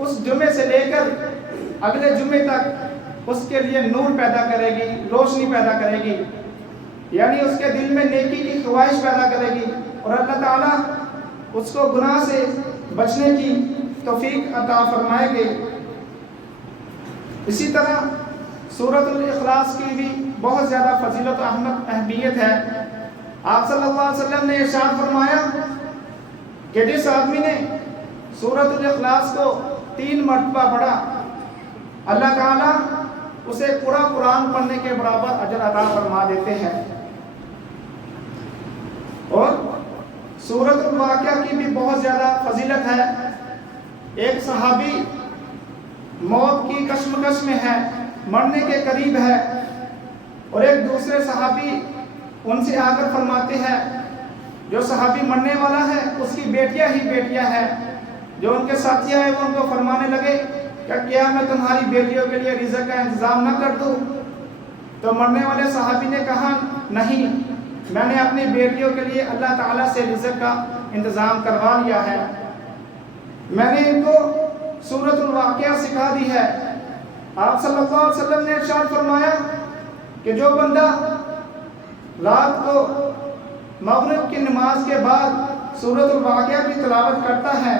اس جمعے سے لے کر اگلے جمعے تک اس کے لیے نور پیدا کرے گی، روشنی پیدا کرے گی، یعنی اس کے دل میں نیکی کی خواہش پیدا کرے گی، اور اللہ تعالیٰ اس کو گناہ سے بچنے کی توفیق عطا فرمائے گے۔ اسی طرح سورۃ الاخلاص کی بھی بہت زیادہ فضیلت و اہمیت ہے۔ آپ صلی اللہ علیہ وسلم نے ارشاد فرمایا کہ جس آدمی نے سورۃ الاخلاص کو 3 مرتبہ پڑھا، اللہ تعالیٰ اسے پورا قرآن پڑھنے کے برابر اجر عطا فرما دیتے ہیں۔ اور سورۃ الواقعہ کی بھی بہت زیادہ فضیلت ہے۔ ایک صحابی موت کی کشمکش میں ہے، مرنے کے قریب ہے، اور ایک دوسرے صحابی ان سے آ کر فرماتے ہیں، جو صحابی مرنے والا ہے اس کی بیٹیاں ہی بیٹیاں ہیں، جو ان کے ساتھی ہیں وہ ان کو فرمانے لگے کہ کیا میں تمہاری بیٹیوں کے لیے رزق کا انتظام نہ کر دوں؟ تو مرنے والے صحابی نے کہا نہیں، میں نے اپنی بیٹیوں کے لیے اللہ تعالیٰ سے رزق کا انتظام کروا لیا ہے، میں نے ان کو سورۃ الواقعہ سکھا دی ہے۔ آپ صلی اللہ علیہ وسلم نے ارشاد فرمایا کہ جو بندہ رات کو مغرب کی نماز کے بعد سورۃ الواقعہ کی تلاوت کرتا ہے،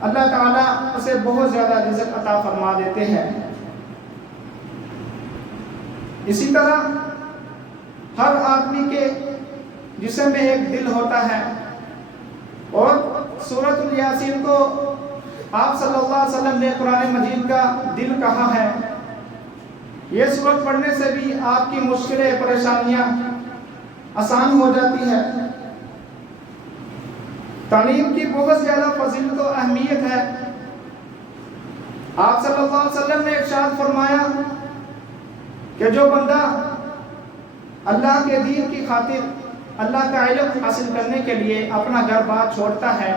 اللہ تعالیٰ اسے بہت زیادہ رزق عطا فرما دیتے ہیں۔ اسی طرح ہر آدمی کے جسم میں ایک دل ہوتا ہے، اور سورۃ الیاسین کو آپ صلی اللہ علیہ وسلم نے قرآن مجید کا دل کہا ہے۔ یہ سورت پڑھنے سے بھی آپ کی مشکلیں، پریشانیاں آسان ہو جاتی ہے۔ تعلیم کی بہت زیادہ فضیلت و اہمیت ہے۔ آپ صلی اللہ علیہ وسلم نے ارشاد فرمایا کہ جو بندہ اللہ کے دین کی خاطر اللہ کا علم حاصل کرنے کے لیے اپنا گھر بار چھوڑتا ہے،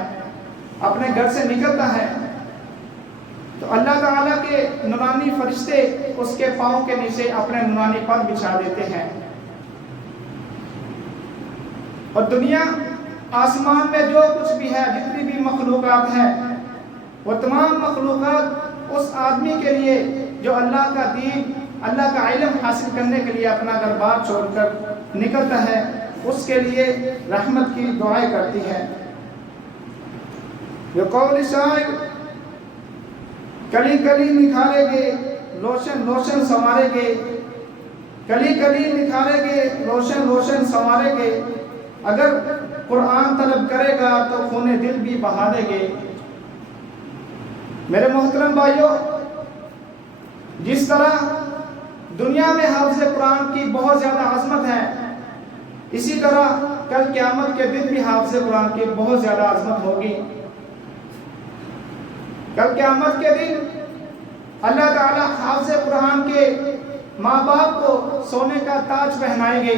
اپنے گھر سے نکلتا ہے، تو اللہ تعالیٰ کے نورانی فرشتے اس کے پاؤں کے نیچے اپنے نورانی پر بچھا دیتے ہیں، اور دنیا آسمان میں جو کچھ بھی ہے، جتنی بھی مخلوقات ہیں، وہ تمام مخلوقات اس آدمی کے لیے جو اللہ کا دین، اللہ کا علم حاصل کرنے کے لیے اپنا گھر بار چھوڑ کر نکلتا ہے، اس کے لیے رحمت کی دعائیں کرتی ہے۔ یہ قول شاعر کلی کلی نکھارے گے روشن روشن سنوارے گے، کلی کلی نکھارے گے روشن روشن سنوارے گے، اگر قرآن طلب کرے گا تو خون دل بھی بہا دے گے۔ میرے محترم بھائیوں، جس طرح دنیا میں حافظ قرآن کی بہت زیادہ عظمت ہے، اسی طرح کل قیامت کے دن بھی حافظ قرآن کی بہت زیادہ عظمت ہوگی۔ کل قیامت کے دن اللہ تعالیٰ حافظ قرآن کے ماں باپ کو سونے کا تاج پہنائیں گے،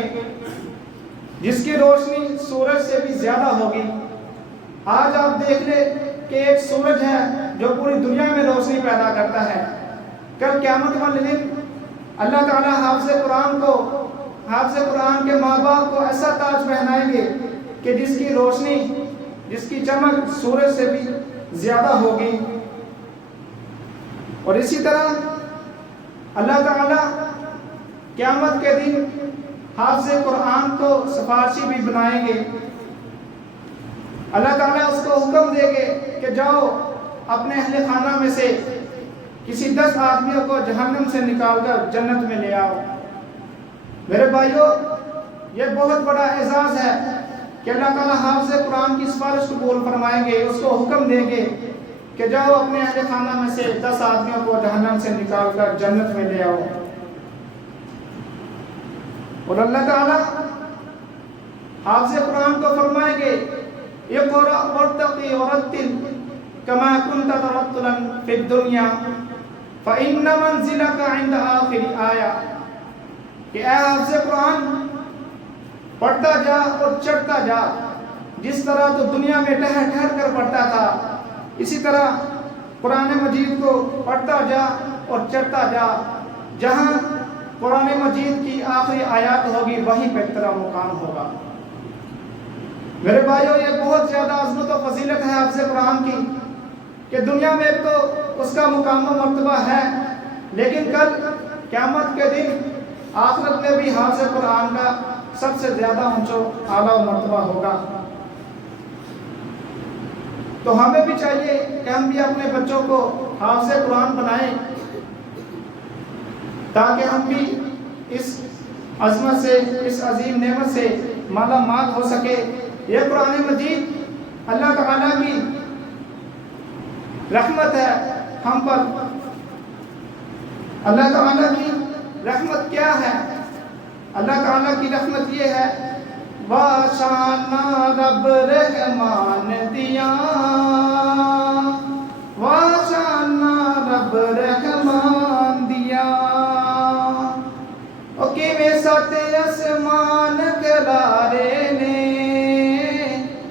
جس کی روشنی سورج سے بھی زیادہ ہوگی۔ آج آپ دیکھ لیں کہ ایک سورج ہے جو پوری دنیا میں روشنی پیدا کرتا ہے، کل قیامت والے دن اللہ تعالیٰ حافظ قرآن کو، حافظ قرآن کے ماں باپ کو ایسا تاج پہنائیں گے کہ جس کی روشنی، جس کی چمک سورج سے بھی زیادہ ہوگی۔ اور اسی طرح اللہ تعالیٰ قیامت کے دن حافظ قرآن کو سفارشی بھی بنائیں گے۔ اللہ تعالیٰ اس کو حکم دے گے کہ جاؤ اپنے اہل خانہ میں سے کسی 10 آدمیوں کو جہنم سے نکال کر جنت میں لے آؤ۔ میرے بھائیوں، یہ بہت بڑا اعزاز ہے کہ اللہ تعالیٰ حافظ قرآن کی سفارش قبول فرمائیں گے، اس کو حکم دیں گے کہ جاؤ اپنے اہل خانہ میں سے 10 آدمیوں کو جہنم سے نکال کر جنت میں لے آؤ۔ اور اللہ تعالیٰ حافظ قرآن کو فرمائیں گے اقرأ وارتقی ورتل کما کنت ترتلا فی الدنیا فإن منزلک عند آخر آیہ، کہ اے حافظ قرآن پڑھتا جا اور چڑھتا جا، جس طرح تو دنیا میں ٹہر ٹہر کر پڑھتا تھا، اسی طرح قرآن مجید کو پڑھتا جا اور چڑھتا جا، جہاں قرآن مجید کی آخری آیات ہوگی وہیں پہ تیرا مقام ہوگا۔ میرے بھائیوں، یہ بہت زیادہ عظمت و فضیلت ہے حافظ قرآن کی، کہ دنیا میں ایک تو اس کا مقام و مرتبہ ہے، لیکن کل قیامت کے دن آخرت میں بھی حافظ قرآن کا سب سے زیادہ اونچا اعلیٰ مرتبہ ہوگا۔ تو ہمیں بھی چاہیے کہ ہم بھی اپنے بچوں کو حافظ قرآن بنائیں، تاکہ ہم بھی اس عظمت سے، اس عظیم نعمت سے مالا مال ہو سکے۔ یہ قرآن مجید اللہ تعالیٰ کی رحمت ہے ہم پر۔ اللہ تعالیٰ کی رحمت کیا ہے؟ اللہ تعالیٰ کی رحمت یہ ہے، واشانا رب رحمان دیا، واشانا رب رحمان دیا، او کیویں سات آسمان کلارے نے،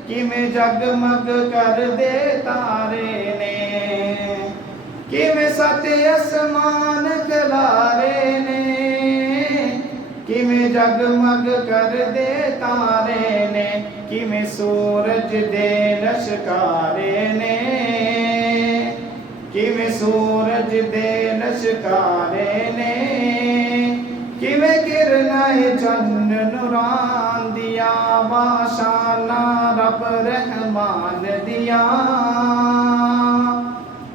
کیویں جگمگ کر دے تارے نے، کیویں سات آسمان کلارے نے، کیویں جگمگ کر دے تارے نے، کیویں سورج دے لشکارے نے، کیویں سورج دے لشکارے نے، کیویں کرنائے چند نوران دیا، واشانا رب رحمان دیا،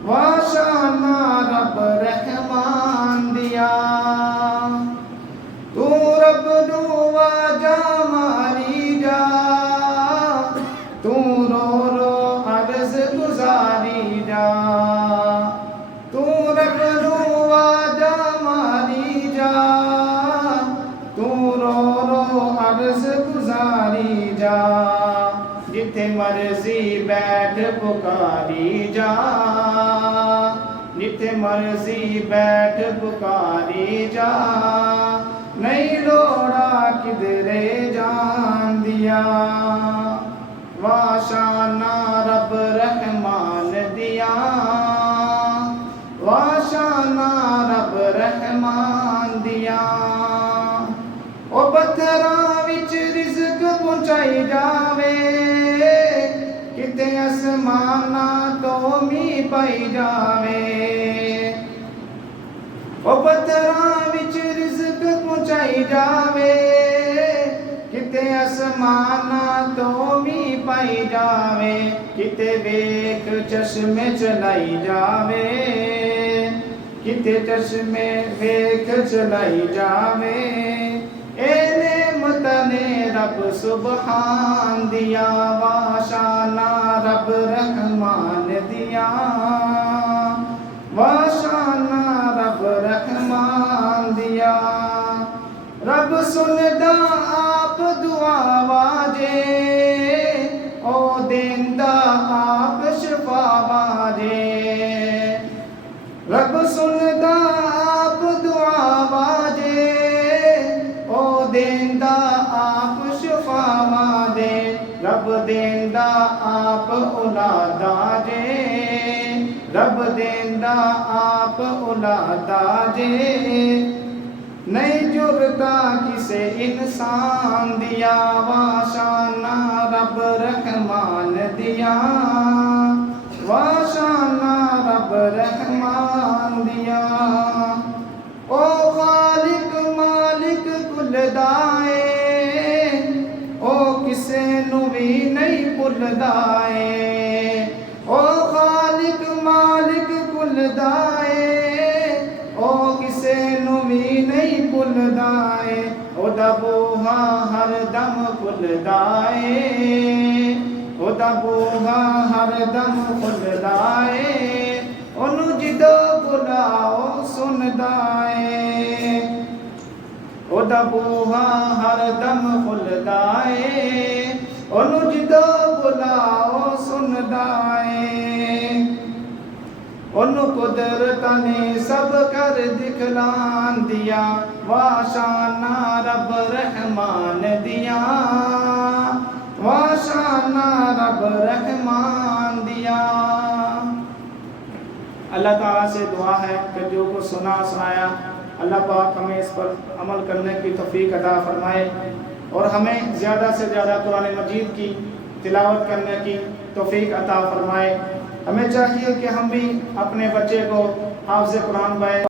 واشانا رب رحمان دیا۔ تو رب نو آجا ماری جا، تو رو رو عرض گزاری جا، تو رب نو آجا ماری جا، تو رو رو عرض گزاری جا، جتھے مرضی بیٹھ پکاری جا، جتھے مرضی بیٹھ پکاری جا، نہیں لوڑا کدھرے جان دیا، واشانا رب رحمان دیا، واشانا رب رحمان دیا۔ او پتھراں وچ رزق پہنچائی جاوے، کتے اسماناں تو می پائی جاوے، او پتھراں وچ رزق پہنچائی جاوے، کتے اسماناں تو می پائی جاوے، کتے ویکھ چشمے چلائی جاوے، کتے چشمے ویکھ چلائی جاوے، اے نعمت نے رب سبحان دیا، واشانا رب رحمان دیا، واشانا رب رحمان دیا۔ رب سندا آپ دعا واجے، او دیندا آپ شفا واجے، رب سندا آپ دعا واجے، او دیندا آپ شفا واجے، رب دیندا آپ اولاد آجے، رب دیندا آپ اولاد آجے، نہیں جرتا کسے انسان دیا، واشانا رب رحمان دیا، واشانا رب رحمان دیا۔ او خالق مالک کل دائے، او کسے نو بھی نہیں بھلدائے، او خالق مالک کل دائے، او کسے نو بھی نہیں بھلدائے، او دا بوہا ہر دم کھلدائے، او دا بوہا ہر دم کھلدائے، اونوں جدو بلاؤ سندائے، او دا بوہا ہر دم کھلدائے، اونوں جدو بلاؤ سندائے، اونوں قدرت نے سب کر دکھلان دیا، واشانا رب رحمان دیا، واشانا رب رحمان دیا۔ اللہ تعالیٰ سے دعا ہے کہ جو کو سنایا اللہ پاک ہمیں اس پر عمل کرنے کی توفیق عطا فرمائے، اور ہمیں زیادہ سے زیادہ قرآن مجید کی تلاوت کرنے کی توفیق عطا فرمائے۔ ہمیں چاہیے کہ ہم بھی اپنے بچے کو حافظ قرآن بنائیں.